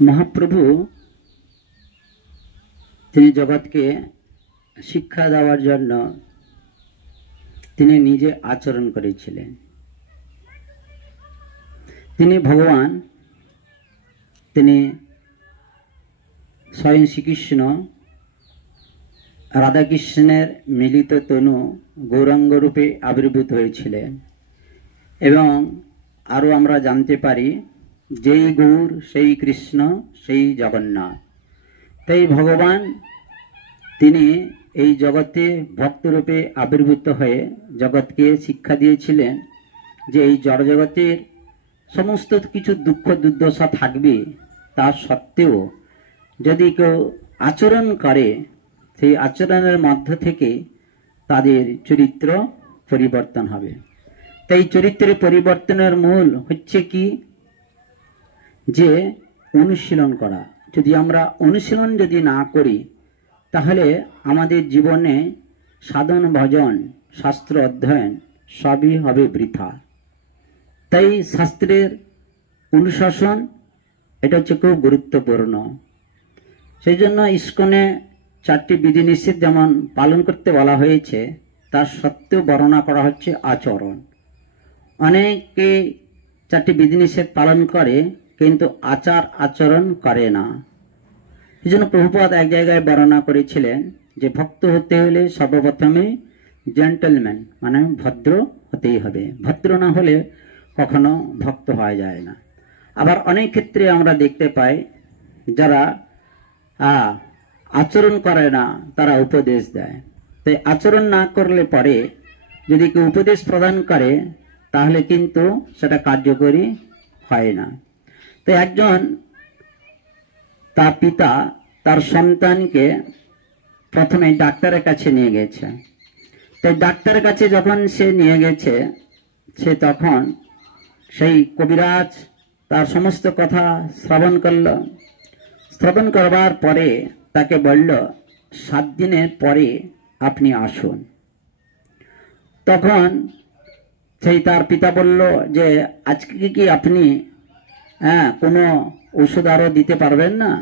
মহাপ্রভু তিনি জগৎকে শিক্ষা দেওয়ার জন্য তিনি নিজে আচরণ করেছিলেন। তিনি ভগবান, তিনি স্বয়ং শ্রীকৃষ্ণ রাধাকৃষ্ণের মিলিত তনু গৌরাঙ্গ রূপে আবির্ভূত হয়েছিলেন। এবং আরও আমরা জানতে পারি যেই গৌর সেই কৃষ্ণ সেই জগন্নাথ। তাই ভগবান তিনি এই জগতে ভক্তরূপে আবির্ভূত হয়ে জগৎকে শিক্ষা দিয়েছিলেন যে এই জড়জগতের সমস্ত কিছু দুঃখ দুর্দশা থাকবে, তা সত্ত্বেও যদি কেউ আচরণ করে সেই আচরণের মধ্য থেকে তাদের চরিত্র পরিবর্তন হবে। তাই চরিত্রের পরিবর্তনের মূল হচ্ছে কি, যে অনুশীলন করা। যদি আমরা অনুশীলন যদি না করি তাহলে আমাদের জীবনে সাধন ভজন শাস্ত্র অধ্যয়ন সবই হবে বৃথা। তাই শাস্ত্রের অনুশাসন এটা হচ্ছে খুব গুরুত্বপূর্ণ। সেই জন্য ইস্কনে 4টি বিধিনিষেধ যেমন পালন করতে বলা হয়েছে, তার সত্ত্বেও বর্ণনা করা হচ্ছে আচরণ। অনেকে 4টি বিধিনিষেধ পালন করে কিন্তু আচরণ করে না। এই জন্য প্রভুপাদ এক জায়গায় বর্ণনা করেছিলেন যে ভক্ত হতে হলে সর্বপ্রথমে জেন্টলম্যান মানে ভদ্র হতেই হবে, ভদ্র না হলে কখনো ভক্ত হওয়া যায় না। আবার অনেক ক্ষেত্রে আমরা দেখতে পাই যারা আচরণ করে না তারা উপদেশ দেয়। তাই আচরণ না করলে পরে যদি কেউ উপদেশ প্রদান করে তাহলে কিন্তু সেটা কার্যকরী হয় না। তাই একজন তার পিতা তার সন্তানকে প্রথমে ডাক্তারের কাছে নিয়ে গেছে। তাই ডাক্তারের কাছে যখন সে নিয়ে গেছে, সে তখন সেই কবিরাজ তার সমস্ত কথা শ্রবণ করল। শ্রবণ করবার পরে তাকে বলল 7 দিনের পরে আপনি আসুন। তখন সেই তার পিতা বলল যে আজকে কি আপনি কোনো ওষুধ আরো দিতে পারবেন না?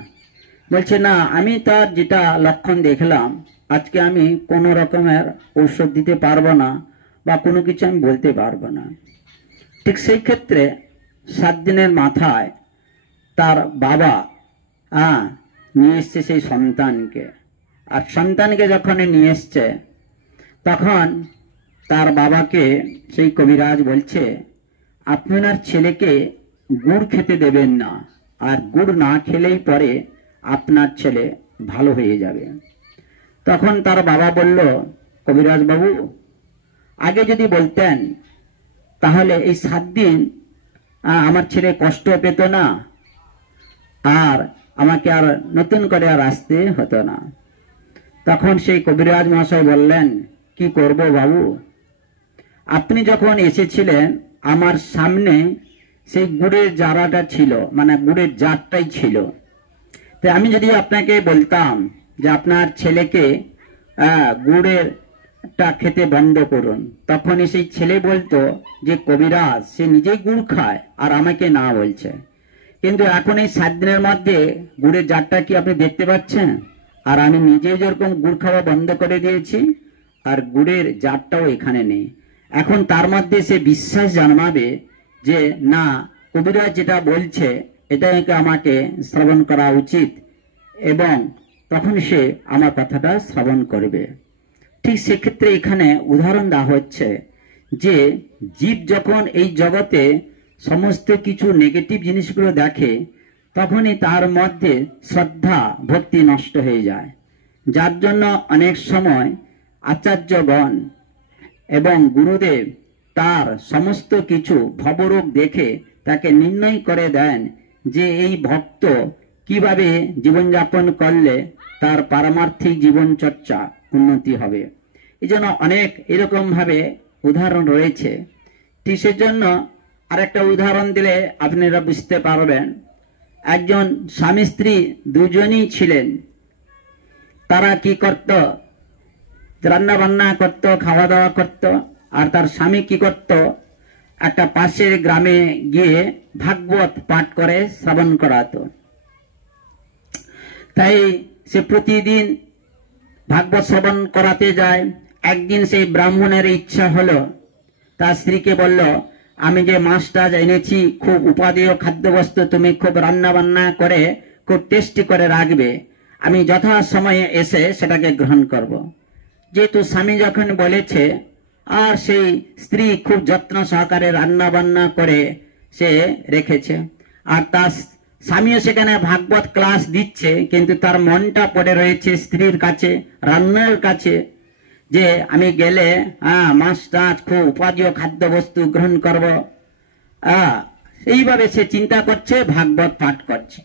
বলছে না, আমি তার যেটা লক্ষণ দেখলাম আজকে আমি কোনো রকমের ঔষধ দিতে পারবো না বা কোনো কিছু আমি বলতে পারবো না। ঠিক সেই ক্ষেত্রে 7 দিনের মাথায় তার বাবা নিয়ে এসছে সেই সন্তানকে। আর সন্তানকে যখন নিয়ে এসছে তখন তার বাবাকে সেই কবিরাজ বলছে আপনার ছেলেকে গুড় খেতে দেবেন না, আর গুড় না খেলেই পরে আপনার ছেলে ভালো হয়ে যাবে। তখন তার বাবা বলল, কবিরাজ বাবু আগে যদি বলতেন তাহলে এই 7 দিন আমার ছেলে কষ্ট পেত না, আর আমাকে আর নতুন করে আর আসতে হতো না। তখন সেই কবিরাজ মহাশয় বললেন, কি করব বাবু, আপনি যখন এসেছিলেন আমার সামনে সেই গুড়ের জারাটা ছিল, মানে গুড়ের জারটাই ছিল। তাই আমি যদি আপনাকে বলতাম যে আপনার ছেলেকে গুড়েরটা খেতে বন্ধ করুন, তখনই সেই ছেলে বলতো যে কবিরাজ সে নিজেই গুড় খায় আর আমাকে না বলছে। কিন্তু এখন এই 7 দিনের মধ্যে গুড়ের জারটা কি আপনি দেখতে পাচ্ছেন? আর আমি নিজে যেরকম গুড় খাওয়া বন্ধ করে দিয়েছি আর গুড়ের জারটাও এখানে নেই। এখন তার মধ্যে সে বিশ্বাস জন্মাবে যে না, কবিরাজ যেটা বলছে এটাকে আমাকে শ্রবণ করা উচিত, এবং তখন সে আমার কথাটা শ্রবণ করবে। ঠিক সেক্ষেত্রে এখানে উদাহরণ দেওয়া হচ্ছে যে জীব যখন এই জগতে সমস্ত কিছু নেগেটিভ জিনিসগুলো দেখে তখনই তার মধ্যে শ্রদ্ধা ভক্তি নষ্ট হয়ে যায়, যার জন্য অনেক সময় আচার্যগণ এবং গুরুদেব তার সমস্ত কিছু ভবরোগ দেখে তাকে নির্ণয় করে দেন যে এই ভক্ত কিভাবে জীবনযাপন করলে তার পারমার্থিক জীবন চর্চা উন্নতি হবে। এই জন্য অনেক এরকম ভাবে উদাহরণ রয়েছে। ঠিক সেজন্য আরেকটা উদাহরণ দিলে আপনারা বুঝতে পারবেন। একজন স্বামী স্ত্রী দুজনই ছিলেন। তারা কি করত? রান্না বান্না করত, খাওয়া দাওয়া করত। আর তার স্বামী কি করত? একটা পাশের গ্রামে গিয়ে ভাগবত পাঠ করে শ্রবণ করাতো। তাই সে প্রতিদিন ভাগবত শ্রবণ করাতে যায়। একদিন সেই ব্রাহ্মণের ইচ্ছা হলো, তার স্ত্রীকে বলল, আমি যে মাছটা এনেছি খুব উপাদেয় খাদ্যবস্তু, তুমি খুব রান্না বান্না করে খুব টেস্টি করে রাখবে, আমি যথা সময়ে এসে সেটাকে গ্রহণ করব। যেহেতু স্বামী যখন বলেছে, আর সেই স্ত্রী খুব যত্ন সহকারে রান্না বান্না করে সে রেখেছে। আর তার স্বামীও সেখানে ভাগবত ক্লাস দিচ্ছে, কিন্তু তার মনটা পড়ে রয়েছে স্ত্রীর কাছে, রান্নার কাছে, যে আমি গেলে মাছটা খুব উপাদেয় খাদ্যবস্তু গ্রহণ করব। এইভাবে সে চিন্তা করছে, ভাগবত পাঠ করছে।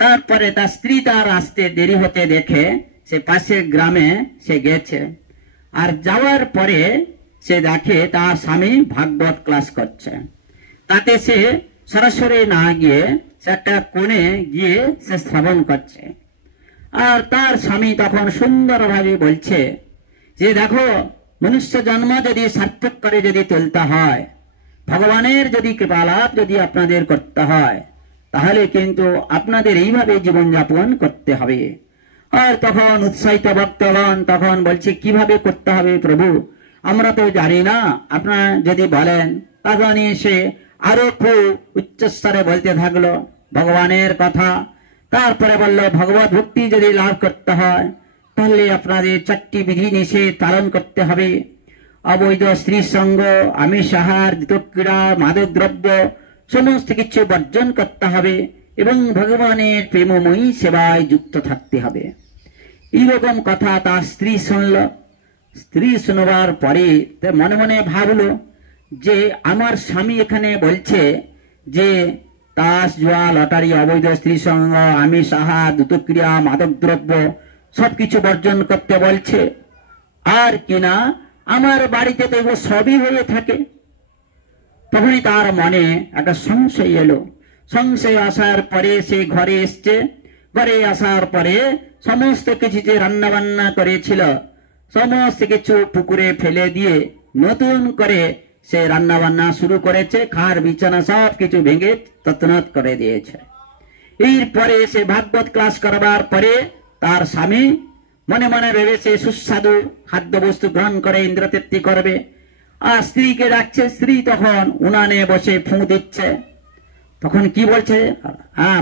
তারপরে তার স্ত্রী তার আসতে দেরি হতে দেখে সে পাশের গ্রামে সে গেছে। আর যাওয়ার পরে সে দেখে তার স্বামী ভাগবত ক্লাস করছে। তাতে সে সরাসরি না গিয়ে সে একটা কোণে গিয়ে সে শ্রবণ করছে। আর তার স্বামী তখন সুন্দরভাবে বলছে যে, দেখো, মনুষ্য জন্ম যদি সার্থক করে যদি তুলতে হয়, ভগবানের যদি কৃপালাভ যদি আপনাদের করতে হয়, তাহলে কিন্তু আপনাদের এইভাবে জীবনযাপন করতে হবে। আর তখন উৎসাহিত ভক্তগণ তখন বলছে, কিভাবে করতে হবে প্রভু, আমরা তো জানি না, আপনারা যদি বলেন। তখন সে আরো খুব উচ্চস্তরে বলতে থাকলো ভগবানের কথা। তারপরে বলল, ভগবত ভক্তি যদি লাভ করতে হয়, তাহলে আপনাদের 4টি বিধি নিষেধ পালন করতে হবে। অবৈধ স্ত্রী সঙ্গ, আমিষ আহার, দ্রব্য, মাদক দ্রব্য সমস্ত কিছু বর্জন করতে হবে এবং ভগবানের প্রেমময়ী সেবায় যুক্ত থাকতে হবে। এইরকম কথা তার স্ত্রী শুনল। স্ত্রী শুনবার পরে মনে মনে ভাবলো যে, আমার স্বামী এখানে বলছে যে তাস, জুয়া, লটারি, অবৈধ স্ত্রী সঙ্গ, আমিষ আহার, দ্রুতক্রিয়া, মাদক দ্রব্য সবকিছু বর্জন করতে বলছে, আর কিনা আমার বাড়িতে তো এগুলো সবই হয়ে থাকে। তখনই তার মনে একটা সংশয় এলো। সংশয় আসার পরে সে ঘরে এসছে। ঘরে আসার পরে সমস্ত কিছু যে রান্না বান্না করেছিল সমস্ত কিছু পুকুরে ফেলে দিয়ে নতুন করে সে রান্না বান্না শুরু করেছে। খার বিছানা সব কিছু ভেঙে তৎনত করে দিয়েছে। এরপরে সে ভাগবত ক্লাস করবার পরে তার স্বামী মনে মনে ভেবেছে সুস্বাদু খাদ্যবস্তু গ্রহণ করে ইন্দ্রতৃপ্তি করবে। আর স্ত্রীকে ডাকছে। স্ত্রী তখন উনানে বসে ফুঁ দিচ্ছে। তখন কি বলছে,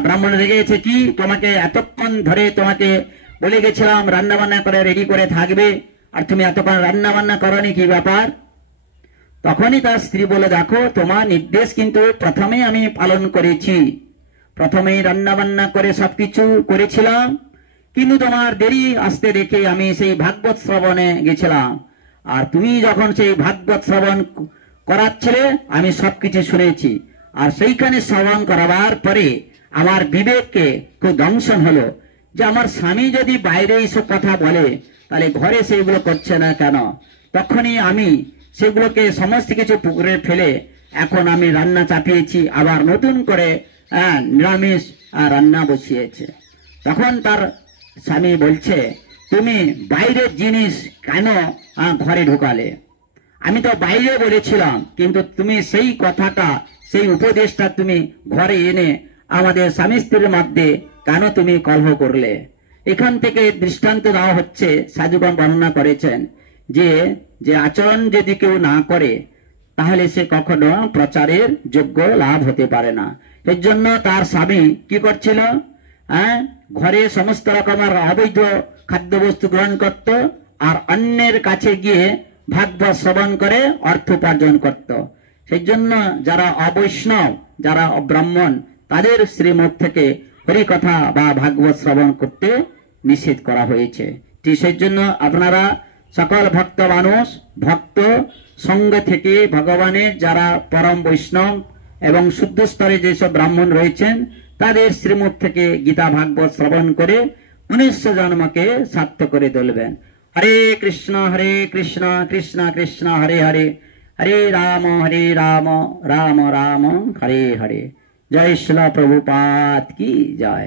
ব্রাহ্মণ রেগে গেছে, কি তোমাকে এতক্ষণ ধরে তোমাকে বলে গেছিলাম রান্না বান্না করে রেডি করে থাকবে, আর তুমি এতক্ষণ রান্না বান্না করনি, কি ব্যাপার? তখনই তার স্ত্রী বলে, দেখো, তোমার নির্দেশ কিন্তু প্রথমেই আমি পালন করেছি, প্রথমেই রান্না বান্না করে সবকিছু করেছিলাম, কিন্তু তোমার দেরি আসতে দেখে আমি সেই ভাগবত শ্রবণে গেছিলাম। আর তুমি যখন সেই ভাগবত শ্রবণ করাচ্ছিলে আমি সবকিছু শুনেছি। আর সেইখানে শ্রবণ করাবার পরে আমার বিবেককে খুব দংশন হলো যে আমার স্বামী যদি বাইরে এইসব কথা বলে তাহলে ঘরে সেগুলো করছে না কেন। তখনই আমি সেগুলোকে সমস্ত কিছু পুকুরে ফেলে এখন আমি রান্না চাপিয়েছি, আবার নতুন করে নিরামিষ রান্না বসিয়েছে। তখন তার স্বামী বলছে, তুমি বাইরের জিনিস কেন ঘরে ঢুকালে? আমি তো বাইরে বলেছিলাম, কিন্তু তুমি সেই কথাটা, সেই উপদেশটা তুমি ঘরে এনে আমাদের স্বামী স্ত্রীর মধ্যে কেন তুমি কলহ করলে? এখান থেকে দৃষ্টান্ত দেওয়া হচ্ছে, সাধুগণ বর্ণনা করেছেন যে যে আচরণ যদি কেউ না করে তাহলে সে কখনো প্রচারের যোগ্য লাভ হতে পারে না। এর জন্য তার স্বামী কি করছিল, ঘরে সমস্ত রকমের অবৈধ খাদ্যবস্তু গ্রহণ করত আর অন্যের কাছে গিয়ে ভাগবত শ্রবণ করে অর্থ উপার্জন করত। সেই জন্য যারা অবৈষ্ণব, যারা অব্রাহ্মণ, তাদের শ্রীমুখ থেকে হরিকথা বা ভাগবত শ্রবণ করতে নিষেধ করা হয়েছে। ঠিক সেই জন্য আপনারা সকল ভক্ত মানুষ ভক্ত সঙ্গ থেকে ভগবানের যারা পরম বৈষ্ণব এবং শুদ্ধ স্তরে যেসব ব্রাহ্মণ রয়েছেন তাদের শ্রীমুখ থেকে গীতা ভাগবত শ্রবণ করে মনুষ্য জন্মকে সার্থক করে তুলবেন। হরে কৃষ্ণ কৃষ্ণ কৃষ্ণ হরে হরে, হরে রাম রাম রাম হরে হরে। জয় শ্রীল প্রভুপাদ কি জয়।